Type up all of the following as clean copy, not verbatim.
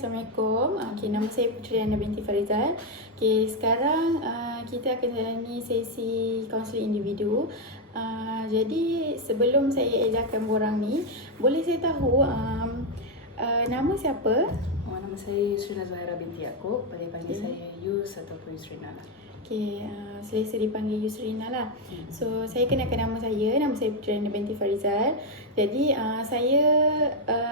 Assalamualaikum. Nama saya Puteri Ana binti Farizal. Sekarang kita akan jalani sesi kaunseling individu. Jadi sebelum saya edarkan borang ni, boleh saya tahu nama siapa? Nama saya Yusrina Zahira binti Yaakob. Boleh panggil saya Yus ataupun Yusrina lah. Selesa dipanggil Yusrina lah. So saya kenalkan nama saya Puteri Ana binti Farizal. Jadi saya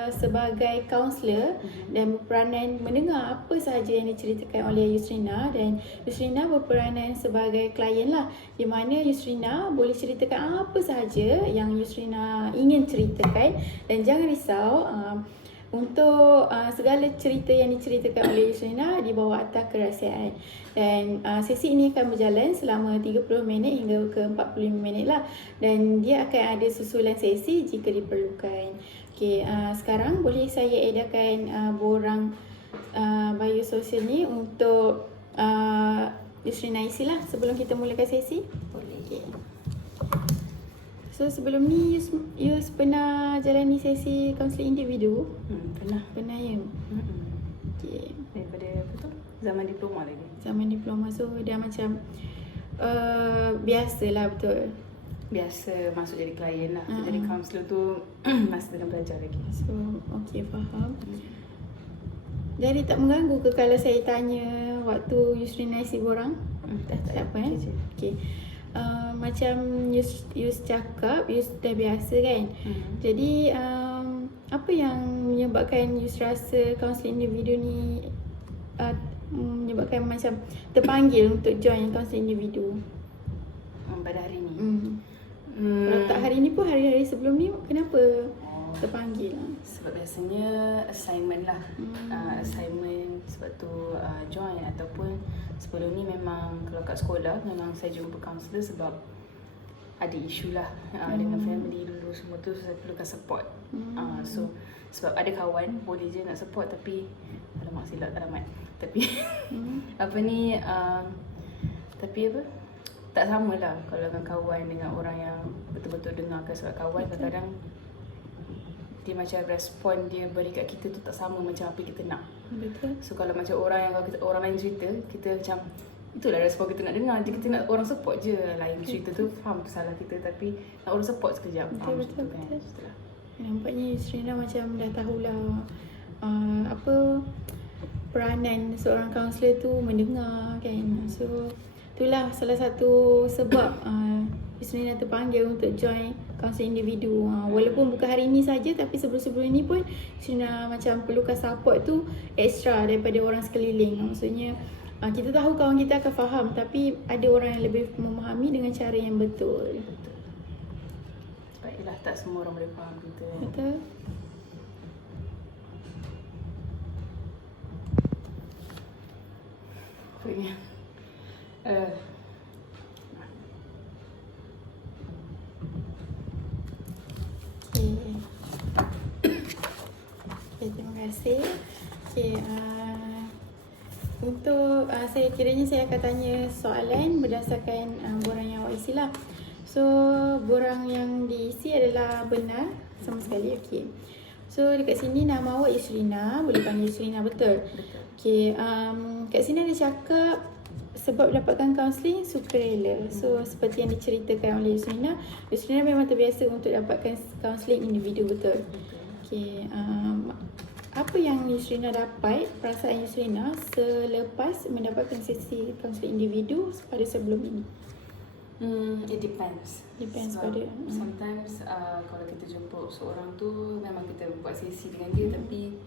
sebagai kaunselor dan berperanan mendengar apa sahaja yang diceritakan oleh Yusrina, dan Yusrina berperanan sebagai klien lah, di mana Yusrina boleh ceritakan apa sahaja yang Yusrina ingin ceritakan, dan jangan risau, untuk segala cerita yang diceritakan oleh Yusrina di bawah atas kerahsiaan. Dan sesi ini akan berjalan selama 30 minit hingga ke 45 minit lah, dan dia akan ada susulan sesi jika diperlukan. Sekarang boleh saya edarkan borang biososial ni untuk Yusrina isi lah sebelum kita mulakan sesi. Boleh. So sebelum ni Yus pernah jalani sesi kaunseling individu? Pernah. Pernah ya? Daripada apa tu? Zaman diploma lagi. Zaman diploma, so dah macam biasalah, betul? Biasa masuk jadi klien lah. Jadi kaunselor tu masih tengah belajar lagi. So faham. Jadi tak mengganggu ke kalau saya tanya waktu Yusrina isi borang? Tak apa macam Yus cakap, Yus dah biasa kan? Jadi apa yang menyebabkan Yus rasa kaunseling individu ni menyebabkan macam terpanggil untuk join kaunseling individu pada hari ni? Kalau tak hari ni pun, hari-hari sebelum ni kenapa terpanggil? Sebab biasanya assignment lah. Assignment sebab tu join, ataupun sebelum ni memang kalau kat sekolah memang saya jumpa kaunselor sebab ada isu lah dengan family dulu semua tu, saya perlukan support. So sebab ada kawan boleh je nak support, tapi alamak silap alamat, tapi apa ni tapi apa, tak sama lah kalau dengan kawan dengan orang yang betul-betul dengarkan. Sebab kawan kadang-kadang dia macam respon dia beri kat kita tu tak sama macam apa kita nak. Betul. So kalau macam orang orang lain cerita, kita macam itulah respon kita nak dengar. Kita nak orang support je. Lain cerita tu faham tu salah kita, tapi nak orang support sekejap. Betul. Nampaknya Yusrina macam dah tahulah apa peranan seorang kaunselor tu mendengar kan. So itulah salah satu sebab Yusrina terpanggil untuk join kaunseling individu. Walaupun bukan hari ini saja, tapi sebelum-sebelum ini pun Yusrina macam perlukan support tu extra daripada orang sekeliling. Maksudnya kita tahu kawan kita akan faham, tapi ada orang yang lebih memahami dengan cara yang betul. Baiklah, tak semua orang boleh faham kita. Betul. Terima kasih. Untuk saya kiranya saya akan tanya soalan berdasarkan borang yang awak isi lah. So borang yang diisi adalah benar sama sekali. So dekat sini nama awak Yusrina, boleh panggil Yusrina, betul? Kat sini ada cakap sebab dapatkan kaunseling sukarela. So seperti yang diceritakan oleh Yusrina, Yusrina memang terbiasa untuk dapatkan kaunseling individu, betul? Apa yang Yusrina dapat, perasaan Yusrina selepas mendapatkan sesi kaunseling individu pada sebelum ini? It depends. Sebab pada sometimes kalau kita jumpa seorang tu, memang kita buat sesi dengan dia, tapi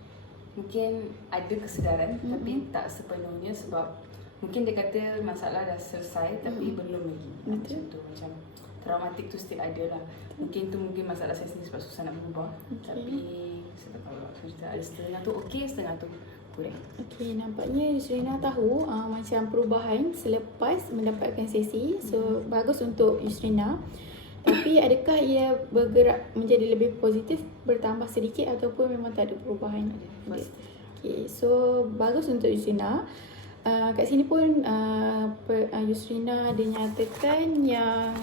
mungkin ada kesedaran, tapi tak sepenuhnya. Sebab mungkin dia kata masalah dah selesai, tapi belum lagi. Macam tu, macam traumatik tu still ada lah. Mungkin tu masalah saya sendiri sebab susah nak berubah. Tapi sebab kalau cerita ada setengah tu okey, setengah tu kurang. Nampaknya Yusrina tahu macam perubahan selepas mendapatkan sesi. So bagus untuk Yusrina. Tapi adakah ia bergerak menjadi lebih positif, bertambah sedikit, ataupun memang tak ada perubahan? Ada. So bagus untuk Yusrina. Kat sini pun Yusrina dinyatakan yang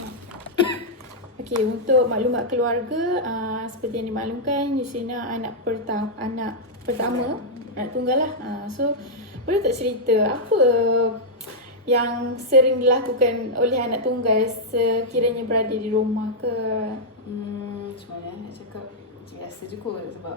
untuk maklumat keluarga, seperti yang dimaklumkan, Yusrina anak pertama anak tunggal lah. So boleh tak cerita apa yang sering dilakukan oleh anak tunggal sekiranya berada di rumah ke? Macam mana nak cakap, biasa je kot sebab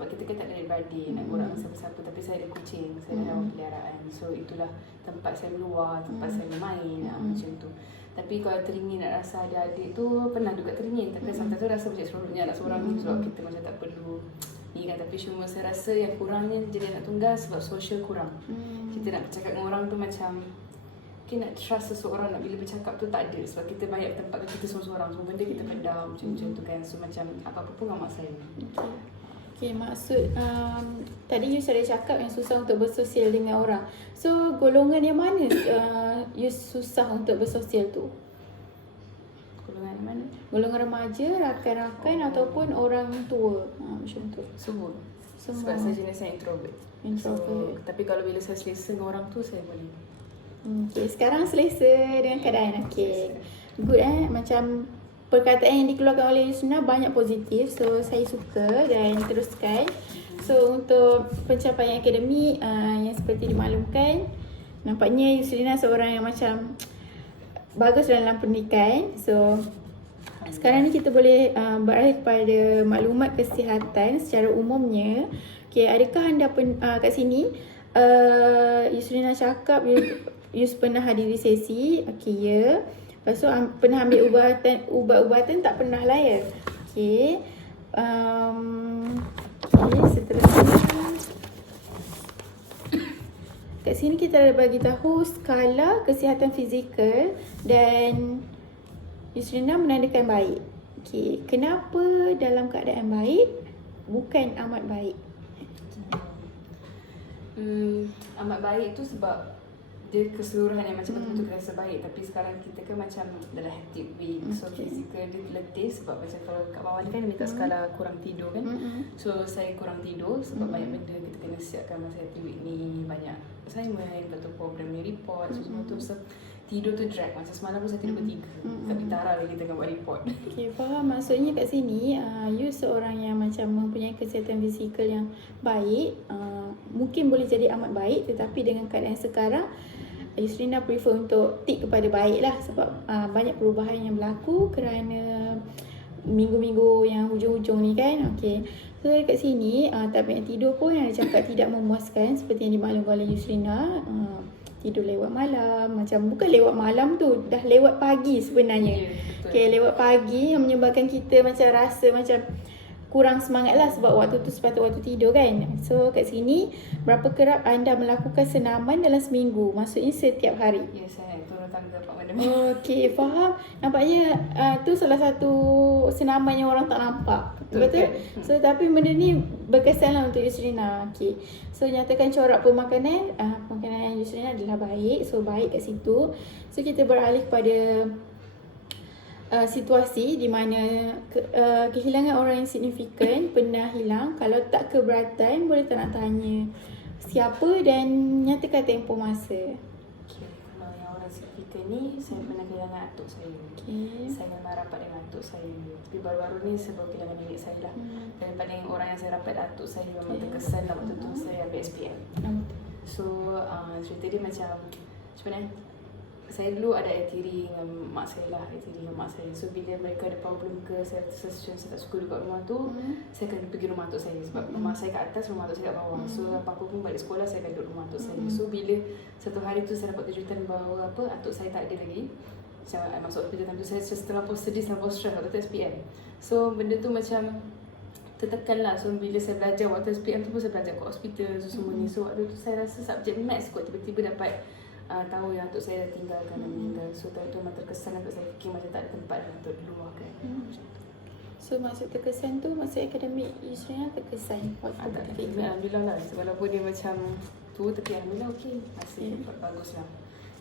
kita kan tak ada adik-beradik, nak borak siapa-siapa, tapi saya ada kucing, saya ada hewan peliharaan. So itulah tempat saya meluar, tempat saya bermain, macam tu. Tapi kalau teringin nak rasa ada adik tu, pernah juga teringin, tapi sometimes tu rasa macam seronoknya nak seorang ni sebab kita macam tak perlu ni kan. Tapi cuma saya rasa yang kurangnya jadi anak tunggal sebab social kurang. Kita nak bercakap dengan orang tu macam mungkin nak trust seseorang, nak bila bercakap tu tak ada sebab kita banyak tempat kita seorang-seorang, semua benda kita pendam macam tu kan. So macam apa-apa pun dengan mak saya. Okay, maksud tadi you sudah cakap yang susah untuk bersosial dengan orang. So golongan yang mana you susah untuk bersosial tu? Golongan yang mana? Golongan remaja, rakan-rakan ataupun orang tua, macam tu. Semua. Semua. Sebab saya jenis yang introvert. Introvert. So, tapi kalau bila saya selesa dengan orang tu, saya boleh. Okay, sekarang selesa dengan keadaan. Okay, good macam perkataan yang dikeluarkan oleh Yusrina banyak positif. So saya suka dan teruskan. So untuk pencapaian akademik yang seperti dimaklumkan, nampaknya Yusrina seorang yang macam bagus dalam pendidikan. So sekarang ni kita boleh beralih kepada maklumat kesihatan secara umumnya. Okay, adakah anda kat sini Yusrina cakap Yus pernah hadiri sesi? Okay, ya. Lepas tu pernah ambil ubat-ubatan tak pernah lah ya. Okay. Okay, seterusnya kat sini kita ada bagi tahu skala kesihatan fizikal dan Yusrina menandakan baik. Okay, kenapa dalam keadaan baik bukan amat baik? Amat baik tu sebab dia keseluruhan yang macam betul-betul rasa baik. Tapi sekarang kita kan macam dalam hectic week. So fizikal dia letih sebab macam kalau kat bawah ni kan minta skala kurang tidur kan. So saya kurang tidur sebab banyak benda kita kena siapkan masa hectic week ni. Banyak assignment, lepas tu problem ni report, so semua tu. So tidur tu drag. Macam semalam pun saya tidur bertiga. Kat Bintara lagi tengah buat report. Okay, faham. Maksudnya kat sini you seorang yang macam mempunyai kesihatan fizikal yang baik, mungkin boleh jadi amat baik, tetapi dengan keadaan sekarang Yusrina prefer untuk tick kepada baik lah sebab banyak perubahan yang berlaku kerana minggu-minggu yang hujung-hujung ni kan. Okay, so kat sini tak banyak tidur pun yang cakap tidak memuaskan seperti yang dimaklumkan oleh Yusrina. Tidur lewat malam, macam bukan lewat malam tu, dah lewat pagi sebenarnya. Okay, lewat pagi yang menyebabkan kita macam rasa macam kurang semangat lah sebab waktu tu sepatut waktu tidur kan. So kat sini, berapa kerap anda melakukan senaman dalam seminggu? Maksudnya setiap hari? Ya, saya turun tangga Pak Madam. Okay, faham. Nampaknya tu salah satu senaman yang orang tak nampak. Betul? Kan? So tapi benda ni berkesan lah untuk Yusrina. Okay, so nyatakan corak pemakanan. Pemakanan Yusrina adalah baik. So baik kat situ. So kita beralih kepada situasi di mana kehilangan orang yang signifikan pernah hilang. Kalau tak keberatan, boleh tak nak tanya siapa dan nyatakan tempoh masa. Okay, kalau yang orang signifikan ni, saya pernah kehilangan atuk saya. Okay. Saya memang rapat dengan atuk saya. Tapi baru-baru ni saya baru kehilangan nenek saya lah. Dan paling orang yang saya rapat atuk saya memang terkesan lah waktu tu saya ambil SPM. So cerita dia macam mana? Saya dulu ada aktiri dengan mak saya lah, aktiri dengan mak saya. So bila mereka ada problem ke, saya tak suka duduk kat rumah tu, saya akan pergi rumah atuk saya. Sebab rumah saya kat atas, rumah atuk saya kat bawah. So apa-apa pun balik sekolah, saya akan duduk rumah atuk saya. So bila satu hari tu saya dapat kejutan bahawa atuk saya tak ada lagi, macam masuk hospital time tu, saya terlampau sedih, terlampau stress waktu tu SPM. So benda tu macam tertekan lah. So bila saya belajar waktu SPM tu pun saya belajar kat hospital, so semua ni. So waktu tu saya rasa subjek maths kot, tiba-tiba dapat tahu yang atuk saya dah tinggalkan dan meninggal. So tu memang terkesan untuk saya fikir macam tak ada tempat untuk diluahkan. So maksud terkesan tu, maksud akademik Yusrina terkesan waktu ketika Alhamdulillah lah. Walaupun dia macam tu, tapi Alhamdulillah okey. Masih bagus lah.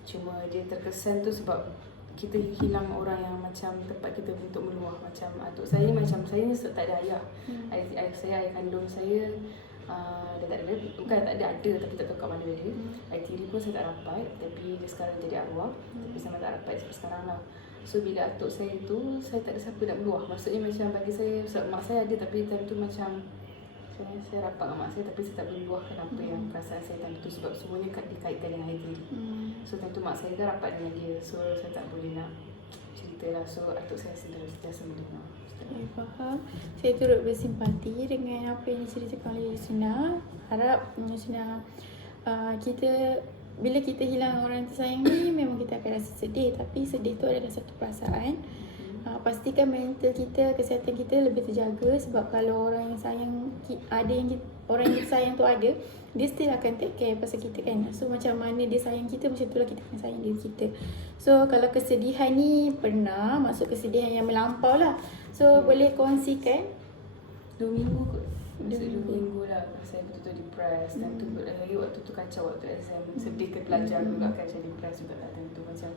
Cuma dia terkesan tu sebab kita hilang orang yang macam tempat kita untuk meluah. Macam atuk saya, macam saya ni tak ada ayah. Ayah saya, ayah kandung saya dia tak ada, bukan tak ada, tapi tak tahu kat mana dia. ITV pun saya tak rapat, tapi dia sekarang jadi arwah. Tapi saya tak rapat sampai sekarang lah. So bila atuk saya tu, saya tak ada siapa nak meluah. Maksudnya macam bagi saya, sebab mak saya ada, tapi time tu macam Sebenarnya saya rapat dengan mak saya tapi saya tak boleh luahkan apa yang perasaan saya time tu sebab semuanya dikaitkan dengan hari tu. So time tu mak saya kan rapat dengan dia, so saya tak boleh nak cerita lah. So atuk saya sentiasa mendengar. Saya faham. Saya turut bersimpati dengan apa yang diceritakan oleh Yusrina. Harap Yusrina, kita bila kita hilang orang tersayang ni memang kita akan rasa sedih, tapi sedih tu adalah satu perasaan. Pastikan mental kita, kesihatan kita lebih terjaga, sebab kalau orang yang sayang orang yang kita sayang tu ada, dia still akan take care pasal kita kan. So macam mana dia sayang kita, macam itulah kita akan sayang diri kita. So kalau kesedihan ni pernah masuk kesedihan yang melampau lah, so boleh kongsikan. 2 minggu kot. Masa 2 minggu lah saya betul-betul depressed. Dan tu lagi waktu tu kacau waktu exam. Sedih ke pelajar juga kan, saya depressed juga lah time tu. Macam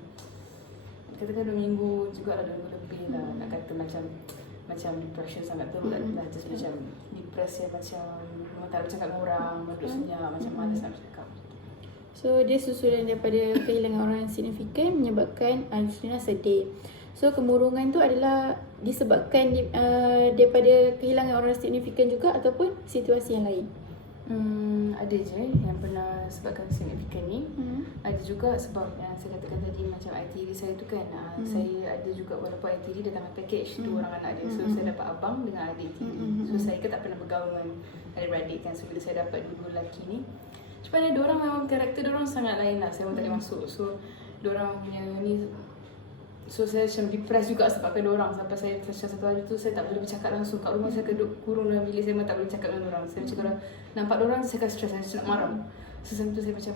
katakan 2 minggu jugalah, 2 minggu lebih lah. Nak kata macam depression sangat teruk lah. Just macam depressed yang macam memang tak boleh cakap dengan orang, duduk senyap, macam malas nak cakap. So dia susulan daripada kehilangan orang yang signifikan menyebabkan Yusrina sedih. So kemurungan tu adalah disebabkan daripada kehilangan orang signifikan juga ataupun situasi yang lain? Ada je yang pernah sebabkan signifikan ni. Ada juga sebab yang saya katakan tadi macam ITD saya tu kan, saya ada juga walaupun ITD datang dengan package 2 orang anak dia. So saya dapat abang dengan adik tiri. So saya kan tak pernah bergaul dengan adik-beradik kan. So bila saya dapat 2 lelaki ni, sebenarnya diorang memang karakter diorang sangat lain lah. Saya pun tak boleh masuk. So diorang punya ni, so saya macam depressed juga sebabkan diorang. Sampai saya satu hari tu saya tak boleh bercakap langsung kat rumah. Saya kurung dalam bilik, saya memang tak boleh bercakap dengan diorang. Saya macam kalau nampak diorang saya akan stress, saya nak marah. So sampai tu saya macam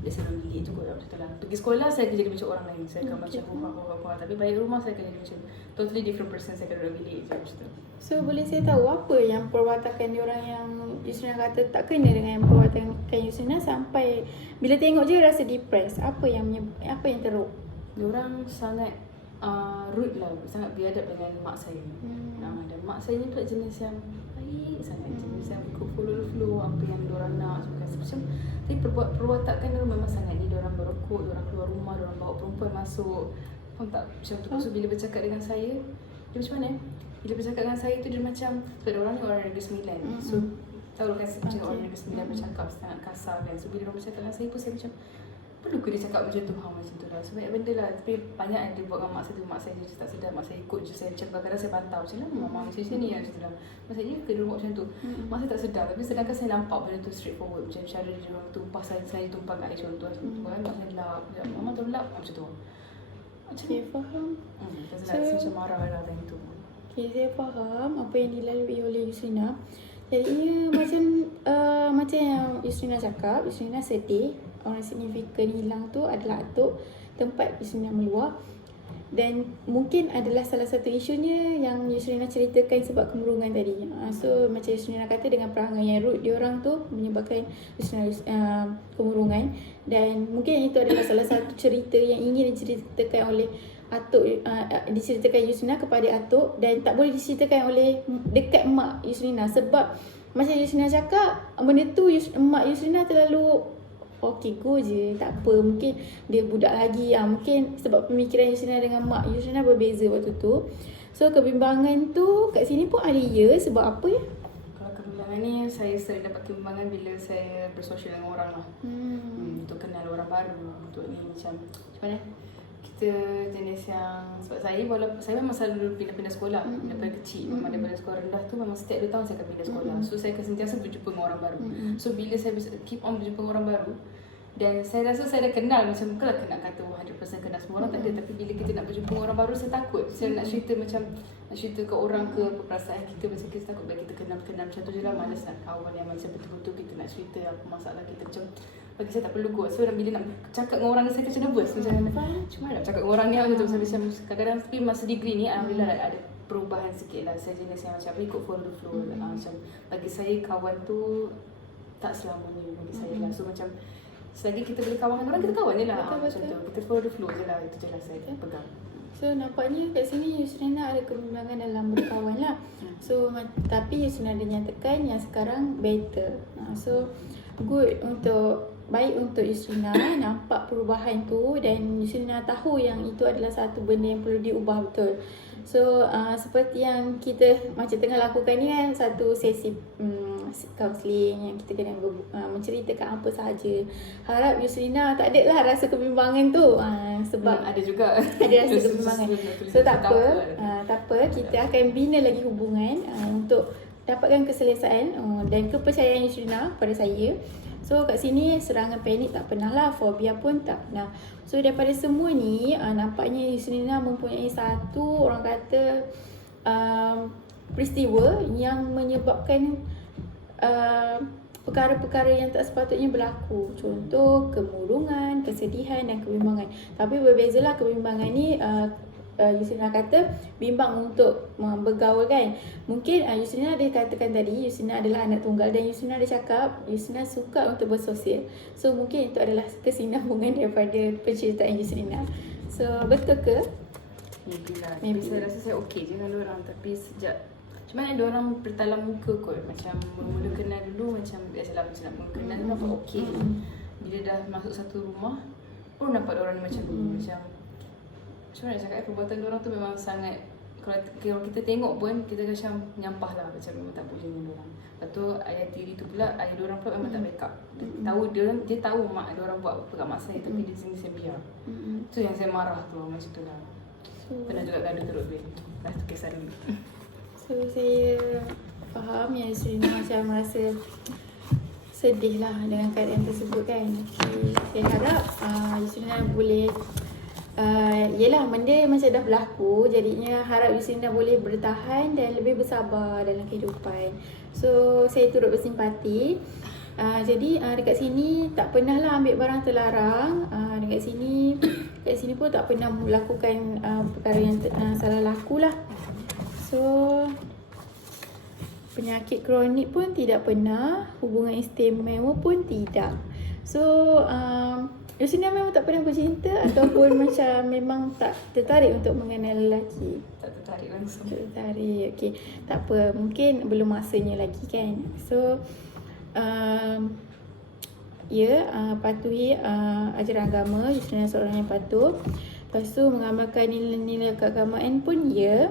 biasa dalam bilik tu kot macam tu lah. Pergi sekolah saya akan jadi macam orang lain. Saya akan macam rumah. Tapi balik rumah saya akan jadi macam totally different person. Saya akan duduk dalam bilik je macam tu. So boleh saya tahu apa yang perwatakan diorang yang Yusrina kata tak kena dengan yang perwatakan Yusrina sampai bila tengok je rasa depressed? Apa yang teruk? Diorang sangat rude lah, sangat biadab dengan mak saya. Dan mak saya ni pula jenis yang baik sangat, jenis yang ikut follow the flow apa yang diorang nak macam. Tapi perwatakan diorang memang sangat ni, diorang berokok, diorang keluar rumah, diorang bawa perempuan masuk. Faham tak? Macam tu. So bila bercakap dengan saya, dia macam mana? Bila bercakap dengan saya tu dia macam, sebab orang ni orang Negeri Sembilan. So tahu kan macam orang Negeri Sembilan bercakap sangat kasar kan. So bila diorang bercakap dengan saya pun saya macam, perlu ke dia cakap macam tu? Macam tu lah. So banyak benda lah. Tapi banyak yang dia buat dengan mak saya tu. Mak saya je tak sedar. Mak saya ikut je. Saya macam kadang-kadang saya bantau. Macam mana mama macam ni macam tu lah. Mak saya ke dia buat macam tu. Mak saya tak sedar. Tapi sedangkan saya nampak benda tu straightforward. Macam cara dia orang tumpah saya tumpah kat air contoh. Mak saya lap. Mama tu lap macam tu. Macam Okay, faham. saya macam marah lah time tu. Okay, saya faham apa yang dilalui oleh Yusrina. Jadinya macam yang Yusrina cakap, Yusrina sedih. Orang signifikan hilang tu adalah atuk, tempat Yusrina meluah. Dan mungkin adalah salah satu isunya yang Yusrina ceritakan sebab kemurungan tadi. So macam Yusrina kata dengan perangai yang rude diorang tu menyebabkan Yusrina kemurungan. Dan mungkin itu adalah salah satu cerita yang ingin diceritakan oleh atuk, diceritakan Yusrina kepada atuk, dan tak boleh diceritakan oleh dekat mak Yusrina. Sebab macam Yusrina cakap, benda tu mak Yusrina terlalu okay, go je, tak apa. Mungkin dia budak lagi. Mungkin sebab pemikiran Yusrina dengan mak Yusrina berbeza waktu tu. So kebimbangan tu kat sini pun ada sebab apa ya? Kalau kebimbangan ni, saya sering dapat kebimbangan bila saya bersosial dengan orang lah. Untuk kenal orang baru. Untuk ni macam mana? Kita jenis yang, sebab saya memang selalu pindah-pindah sekolah daripada kecil. Memang daripada sekolah rendah tu memang setiap 2 tahun saya akan pindah sekolah. So saya akan sentiasa berjumpa dengan orang baru. So bila saya bisa keep on berjumpa dengan orang baru, dan saya rasa saya dah kenal, macam bukanlah nak kata 100% kenal semua orang, tak ada. Tapi bila kita nak berjumpa dengan orang baru, saya takut. Saya nak cerita nak cerita ke orang ke perasaan kita, macam kita takut bila kita kenal macam tu je lah. Malas nak kawan yang macam betul-betul kita nak cerita apa masalah kita. Macam bagi saya tak perlu kot. So bila nak cakap dengan orang, saya macam nervous. Macam cuma nak cakap dengan orang ni macam kadang-kadang. Tapi masa degree ni alhamdulillah ada perubahan sikit lah. Saya jenis yang macam ikut follow the flow. Macam bagi saya kawan tu tak selamanya bagi saya lah. So macam selagi kita boleh kawan dengan orang, kita kawan je lah. Macam tu. Kita follow the flow je lah. Itu je lah saya pegang. So nampaknya kat sini Yusrina ada kebimbangan dalam berkawan lah. So tapi Yusrina ada nyatakan yang sekarang better. So baik untuk Yusrina nampak perubahan tu, dan Yusrina tahu yang itu adalah satu benda yang perlu diubah betul. So seperti yang kita macam tengah lakukan ni kan, satu sesi counselling yang kita kena menceritakan apa sahaja. Harap Yusrina tak ada lah rasa kebimbangan tu, sebab ada juga ada rasa kebimbangan. So tak apa, kita akan bina lagi hubungan untuk dapatkan keselesaan dan kepercayaan Yusrina pada saya. So kat sini serangan panik tak pernah lah, fobia pun tak pernah. So daripada semua ni nampaknya Yusrina mempunyai satu, orang kata, peristiwa yang menyebabkan perkara-perkara yang tak sepatutnya berlaku. Contoh kemurungan, kesedihan dan kebimbangan. Tapi berbezalah kebimbangan ni, Yusrina kata bimbang untuk bergaul kan. Mungkin Yusrina ada katakan tadi Yusrina adalah anak tunggal, dan Yusrina ada cakap Yusrina suka untuk bersosial. So mungkin itu adalah kesinambungan daripada penceritaan Yusrina. So betul ke? Maybe lah. Tapi saya rasa saya okey je dengan diorang. Tapi sejak macam mana diorang bertalam muka kot. Macam mula kenal dulu macam biasalah macam nak mula kenal nampak okey. Bila dah masuk satu rumah baru nampak diorang ni macam macam mana nak cakap, perbuatan diorang tu memang sangat, kalau kita tengok pun kita macam nyampah lah, macam memang tak puji dengan diorang. Lepas tu ayah tiri tu pula, ayah diorang pula memang tak backup. Dia tahu mak diorang buat apa kat mak saya, tapi dia sini saya biar. Tu yang saya marah tu, macam tu lah. Pernah juga gaduh teruk bil. Dah tu kisah dulu. So saya faham yang Yusrina macam merasa sedih lah dengan keadaan tersebut kan. Saya harap Yusrina boleh yelah, benda macam dah berlaku, jadinya harap Yusrina boleh bertahan dan lebih bersabar dalam kehidupan. So saya turut bersimpati. Jadi dekat sini tak pernah lah ambil barang terlarang. Dekat sini pun tak pernah melakukan perkara yang salah laku lah. So penyakit kronik pun tidak pernah, hubungan istimewa pun tidak. So Yusrina memang tak pernah bercinta ataupun macam memang tak tertarik untuk mengenal lelaki? Tak tertarik langsung. Tak tertarik, okey. Tak apa, mungkin belum masanya lagi kan. So patuhi ajaran agama. Yusrina seorang yang patuh. Lepas tu mengamalkan nilai-nilai keagamaan pun ya.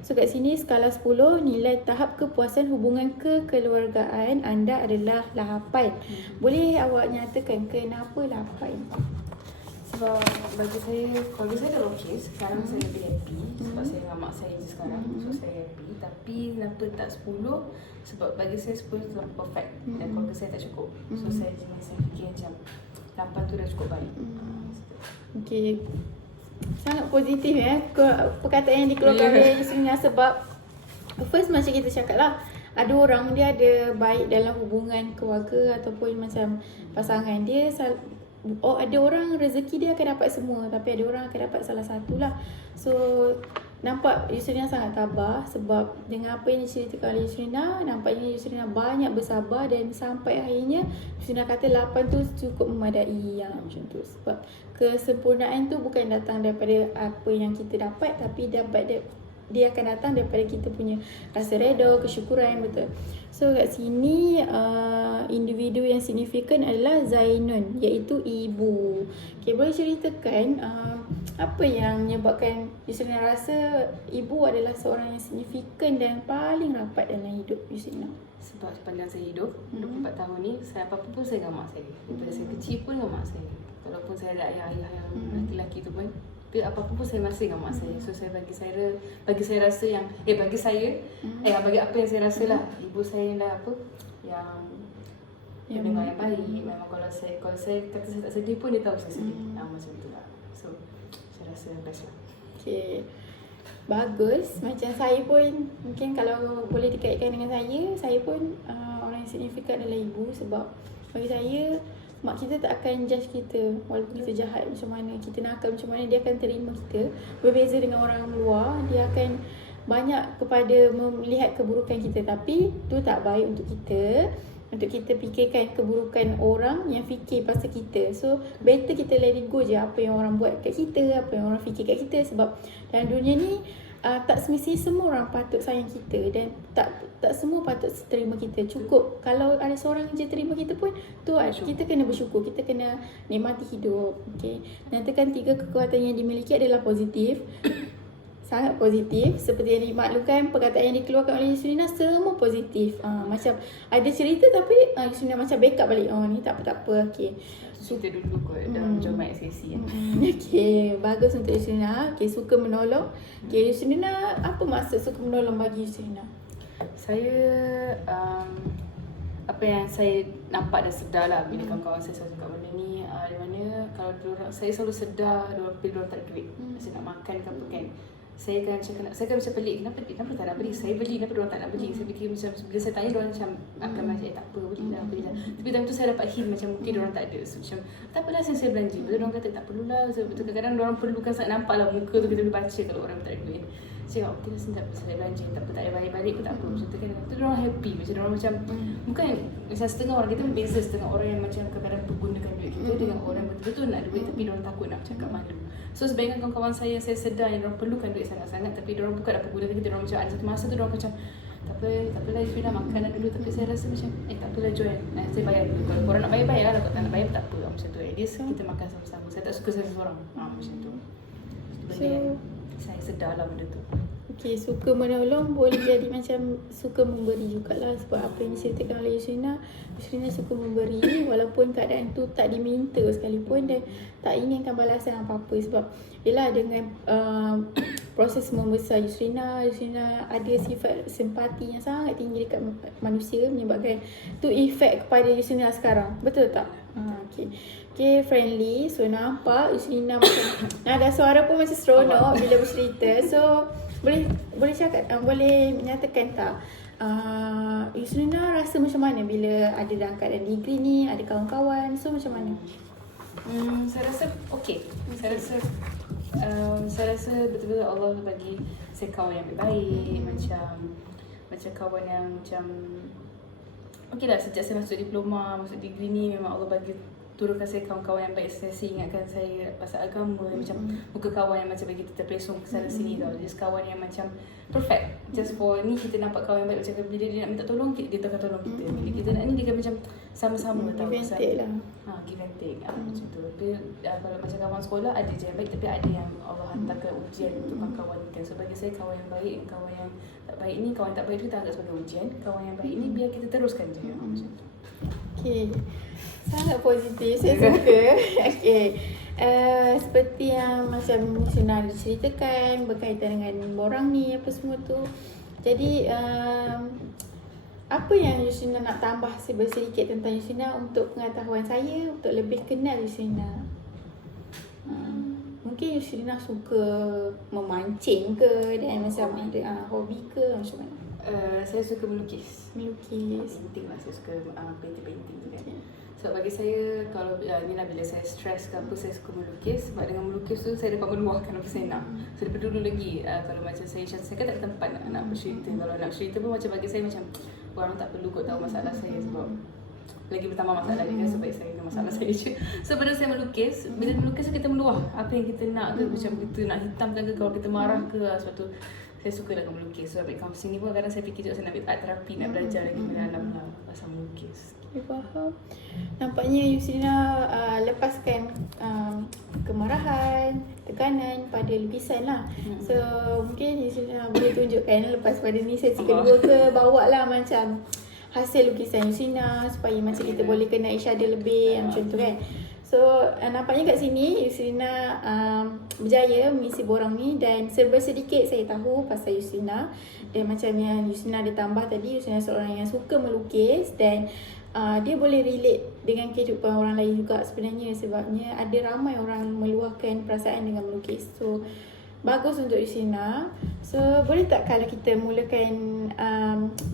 So kat sini skala 10, nilai tahap kepuasan hubungan kekeluargaan anda adalah 8. Boleh awak nyatakan kenapa 8? Sebab bagi saya, keluarga saya dah okey. Sekarang saya lebih happy sebab saya dengan mak saya je sekarang. So saya happy. Tapi kenapa tak 10? Sebab bagi saya 10 tu perfect dan keluarga saya tak cukup. So saya fikir macam 8 tu dah cukup baik. Okey. Sangat positif perkataan yang dikeluarkan oleh Yusrina. Sebab first macam kita cakap lah, ada orang dia ada baik dalam hubungan keluarga ataupun macam pasangan dia. Ada orang rezeki dia akan dapat semua, tapi ada orang akan dapat salah satu lah. So nampak Yusrina sangat tabah sebab dengan apa yang diceritakan oleh Yusrina, nampaknya Yusrina banyak bersabar dan sampai akhirnya Yusrina kata 8 tu cukup memadai macam tu. Sebab kesempurnaan tu bukan datang daripada apa yang kita dapat, tapi dia akan datang daripada kita punya rasa redha, kesyukuran, betul. So kat sini individu yang signifikan adalah Zainun, iaitu ibu. Okay, boleh ceritakan apa yang menyebabkan Yusrina rasa ibu adalah seorang yang signifikan dan paling rapat dalam hidup Yusrina? Sebab sepanjang saya hidup 24 tahun ni, saya apa-apa pun saya dengan mak saya. Daripada saya kecil pun dengan mak saya. Walaupun saya ada ayah-ayah yang lelaki tu pun, tapi apa-apa pun saya masih dengan mak saya. So bagi saya rasa yang bagi apa yang saya rasa lah, ibu saya yang dah yang dengar yang baik. Memang kalau saya kata saya tak sedih pun dia tahu saya sedih. Macam tu lah. So saya rasa best lah. Okay, bagus. Macam saya pun, mungkin kalau boleh dikaitkan dengan saya pun orang yang signifikan adalah ibu. Sebab bagi saya, mak kita tak akan judge kita. Walaupun kita jahat macam mana, kita nakal macam mana, dia akan terima kita. Berbeza dengan orang luar, dia akan banyak kepada melihat keburukan kita. Tapi tu tak baik untuk kita. Untuk kita fikirkan keburukan orang yang fikir pasal kita. So better kita let it go je apa yang orang buat kat kita, apa yang orang fikir kat kita. Sebab dalam dunia ni tak semestinya semua orang patut sayang kita, dan tak semua patut terima kita. Cukup kalau ada seorang je terima kita pun tu kita kena bersyukur, kita kena nikmati hidup. Okey, nyatakan 3 kekuatan yang dimiliki adalah positif. sangat positif. Seperti yang dimaklumkan, perkataan yang dikeluarkan oleh Yusrina semua positif. Macam ada cerita tapi Yusrina macam backup balik. Oh ni tak apa. Okay. Cerita dulu kot dalam job my sesi kan. Okay, bagus untuk Yusrina. Okay, suka menolong. Okay, Yusrina, apa maksud suka menolong bagi Yusrina? Saya apa yang saya nampak dan sedar lah bila kawan-kawan saya selalu cakap benda ni, di mana kalau diorang, saya selalu sedar bila diorang tak ada duit, saya nak makan ke apa kan, saya kan macam pelik, kenapa tak nak beli, saya beli, kenapa diorang tak nak beli. Saya fikir macam bila saya tanya diorang macam akan macam tak apa, belilah. Tapi time tu saya dapat hint macam mungkin diorang tak ada, so macam tak apalah saya belanja. Betul diorang kata tak perlulah, so, betul kadang-kadang diorang perlukan sangat nampak lah muka tu, kita boleh baca kalau orang tak ada duit. Saya cakap, okey lah saya tak apa, saya belanja, tak apa, tak ada balik-balik pun tak apa. Macam tu kan, tu diorang happy, macam diorang macam bukan macam setengah orang, kita berbeza setengah orang yang macam kadang-kadang pergunakan duit kita dengan orang betul-betul nak duit tapi diorang takut nak cakap malu. So sebagian kawan-kawan saya sedar yang diorang perlukan duit sangat-sangat tapi diorang bukan dapat gunakan kita. Diorang macam ada satu masa tu diorang macam tak apalah Yusrina makan dulu, tapi saya rasa macam tak apalah join, saya bayar dulu. Kalau korang nak bayar lah, kalau tak nak bayar tak apa, macam tu. At least kita makan sama-sama. Saya tak suka saya seorang, macam tu. Benda yang saya sedar lah benda tu. Okay, suka menolong boleh jadi macam suka memberi jugalah. Sebab apa yang diceritakan oleh Yusrina suka memberi walaupun keadaan tu tak diminta sekalipun dan tak inginkan balasan apa-apa. Sebab yelah dengan proses membesar Yusrina ada sifat simpati yang sangat tinggi dekat manusia, menyebabkan tu efek kepada Yusrina sekarang. Betul tak? Okay, friendly. So nampak Yusrina macam nada suara pun macam seronok bila bercerita. So boleh cakap, boleh menyatakan tak Yusrina rasa macam mana bila ada dalam keadaan degree ni, ada kawan-kawan, so macam mana? Saya rasa okey. Saya rasa betul-betul Allah bagi saya kawan yang baik, macam kawan yang macam okeylah. Sejak saya masuk diploma, masuk degree ni, memang Allah bagi turunkan saya kawan-kawan yang baik. Saya ingatkan saya pasal agama, macam bukan kawan yang macam bagi kita terpesong ke sana sini tau. Just kawan yang macam perfect. Just for ni kita nampak kawan yang baik, macam bila dia nak minta tolong, dia akan tolong kita. Bila kita nak ni, dia akan macam sama-sama tau. Give and take lah. Give and take. Macam tu. Tapi kalau macam kawan sekolah, ada je yang baik, tapi ada yang Allah hantarkan ujian untuk kawan ni kan. So bagi saya kawan yang baik, kawan yang tak baik ni, kawan yang tak baik tu kita anggap sebagai ujian. Kawan yang baik ni biar kita teruskan je. Macam tu. Okay, sangat positif, saya suka. Okay, seperti yang macam Yusrina ceritakan berkaitan dengan borang ni apa semua tu. Jadi apa yang Yusrina nak tambah sedikit tentang Yusrina untuk pengetahuan saya, untuk lebih kenal Yusrina? Mungkin Yusrina suka memancing ke, dan macam ada hobi ke, macam mana? Saya suka melukis. Painting lah, saya suka painting tu kan. Sebab bagi saya, kalau ni lah bila saya stres ke apa, saya suka melukis. Sebab dengan melukis tu saya dapat meluahkan apa saya nak. So daripada dulu lagi, kalau macam saya kan tak ada tempat nak bercerita. Kalau nak bercerita pun macam bagi saya macam orang tak perlu kot tahu masalah saya, sebab lagi bertambah masalah dia kan, sebab saya dengan masalah saya je. So pada saya melukis, bila melukis kita meluah apa yang kita nak ke, macam kita nak hitamkan ke, kalau kita marah ke. Sebab tu saya suka dengan melukis. So ambil kaunseling ni pun kadang saya fikir juga saya nak ambil art terapi, nak belajar lagi mendalam lah pasal melukis. Okay, faham. Nampaknya Yusrina lepaskan kemarahan, tekanan pada lukisan lah. So mungkin Yusrina boleh tunjukkan lepas pada ni sesi kedua ke, bawa lah macam hasil lukisan Yusrina supaya macam kita boleh kenal each other lebih, macam tu kan. So nampaknya kat sini Yusrina berjaya mengisi borang ni, dan serba sedikit saya tahu pasal Yusrina. Dan macam yang Yusrina ada tambah tadi, Yusrina seorang yang suka melukis dan dia boleh relate dengan kehidupan orang lain juga sebenarnya, sebabnya ada ramai orang meluahkan perasaan dengan melukis. So bagus untuk Yusrina. So boleh tak kalau kita mulakan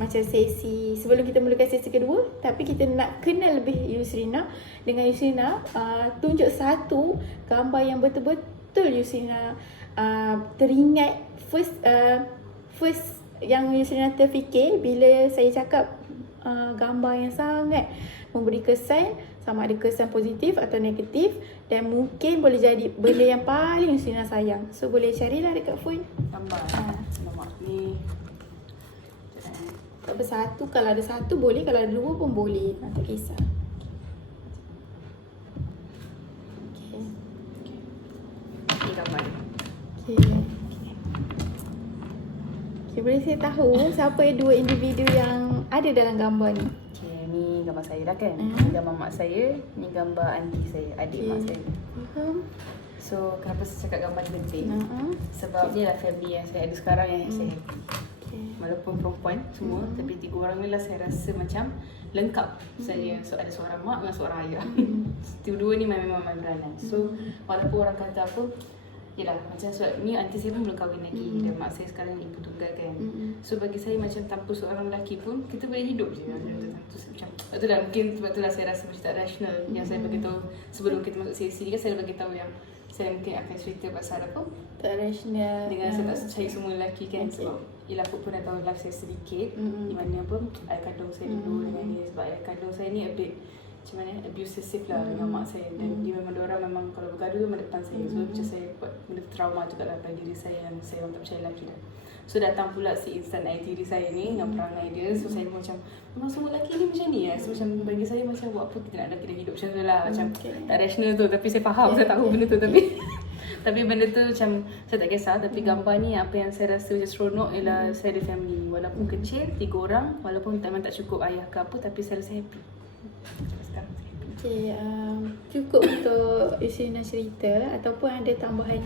macam sesi, sebelum kita mulakan sesi kedua, tapi kita nak kenal lebih Yusrina. Dengan Yusrina tunjuk satu gambar yang betul-betul Yusrina teringat first yang Yusrina terfikir bila saya cakap gambar yang sangat memberi kesan, sama ada kesan positif atau negatif, dan mungkin boleh jadi benda yang paling Yusrina sayang. So boleh carilah dekat phone Gambar Nampak ni tak bersatu, kalau ada satu boleh, kalau ada dua pun boleh, tak kisah. Ni gambar. Okay. boleh saya tahu siapa dua individu yang ada dalam gambar ni? Okay, ni gambar saya dah kan. Hmm. Ni gambar mak saya, ni gambar aunty saya, adik mak saya. Faham? So kenapa saya cakap gambar ni penting? Sebab Okay. ni lah family yang saya ada sekarang yang saya happy. Okay. Walaupun perempuan semua, tapi 3 orang ni lah saya rasa macam lengkap saya. So ada seorang mak dengan seorang ayah. Dua-dua ni memang beranak. So walaupun orang kata apa, yelah macam sebab ni aunty saya pun belum kahwin lagi dan mak saya sekarang ibu tunggal kan. So bagi saya macam tanpa seorang lelaki pun kita boleh hidup je. Macam itulah mungkin sebab itulah saya rasa macam tak rasional yang saya beritahu sebelum kita masuk sesi ni kan, saya beritahu yang saya mungkin akan cerita pasal apa Tak rasional. dengan saya tak cari semua lelaki kan. Okay. Sebab yelah aku pun dah tahu life saya sedikit di mana apa ayah kandung saya dulu dengan dia, sebab ayah kandung saya ni a bit macam mana abusive lah dengan mak saya, dan dia memang diorang memang kalau bergaduh memang depan saya. So macam saya buat benda trauma juga lah pada diri saya yang saya orang tak percaya lelaki dah. So datang pula si instant diri saya ni dengan perangai dia. So saya pun macam memang semua lelaki ni macam ni lah. So macam bagi saya macam buat apa kita nak ada hidup macam tu lah. Macam tak rasional tu, tapi saya faham, saya tahu benda tu, tapi tapi benda tu macam saya tak kisah. Tapi gambar ni apa yang saya rasa macam seronok ialah saya ada family. Walaupun kecil, 3 orang, walaupun memang tak cukup ayah ke apa, tapi saya rasa happy. Sekarang saya happy. Okay, cukup untuk Yusrina cerita ataupun ada tambahan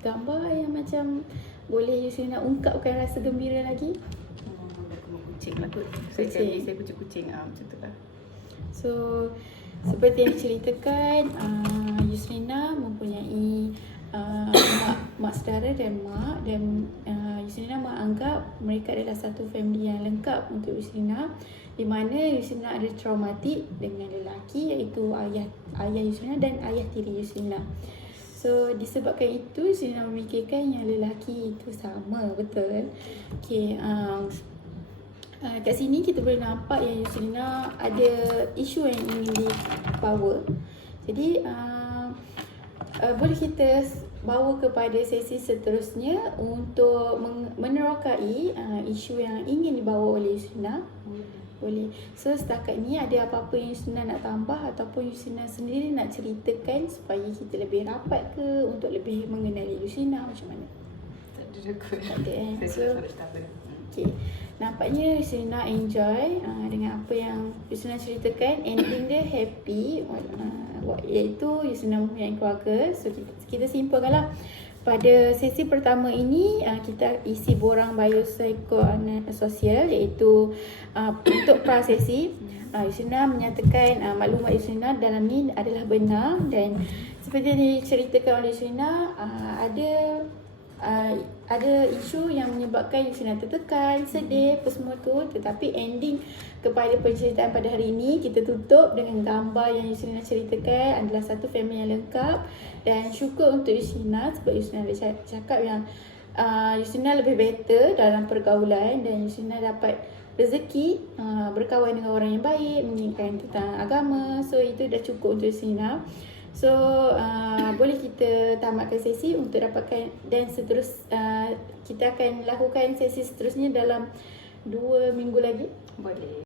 gambar yang macam boleh Yusrina ungkapkan rasa gembira lagi? Dah kena kucing lah kot. Saya kucing-kucing macam tu lah. So, seperti yang diceritakan, Yusrina mempunyai mak saudara dan mak, dan Yusrina menganggap mereka adalah satu family yang lengkap untuk Yusrina, di mana Yusrina ada traumatik dengan lelaki iaitu ayah Yusrina dan ayah tiri Yusrina. So disebabkan itu Yusrina memikirkan yang lelaki itu sama, betul? Okay, kat sini kita boleh nampak yang Yusrina ada isu yang ingin dibawa. Jadi boleh kita bawa kepada sesi seterusnya untuk menerokai isu yang ingin dibawa oleh Yusrina. Boleh. So setakat ni ada apa-apa yang Yusrina nak tambah ataupun Yusrina sendiri nak ceritakan supaya kita lebih rapat ke untuk lebih mengenali Yusrina macam mana? Tak ada kot. Tak ada Saya So, tak cerita apa. okay. Nampaknya Yusrina enjoy dengan apa yang Yusrina ceritakan. Ending dia happy, iaitu Yusrina mempunyai keluarga. So kita simpulkanlah. Pada sesi pertama ini kita isi borang biopsykososial, iaitu untuk prasesi. Yusrina menyatakan maklumat Yusrina dalam ni adalah benar, dan seperti yang diceritakan oleh Yusrina, ada isu yang menyebabkan Yusrina tertekan, sedih, apa semua tu. Tetapi ending kepada penceritaan pada hari ini kita tutup dengan gambar yang Yusrina ceritakan adalah satu family yang lengkap. Dan syukur untuk Yusrina sebab Yusrina ada cakap yang Yusrina lebih better dalam pergaulan, dan Yusrina dapat rezeki berkawan dengan orang yang baik, mengingatkan tentang agama. So itu dah cukup untuk Yusrina. So boleh kita tamatkan sesi untuk dapatkan, dan kita akan lakukan sesi seterusnya dalam 2 minggu lagi. Boleh.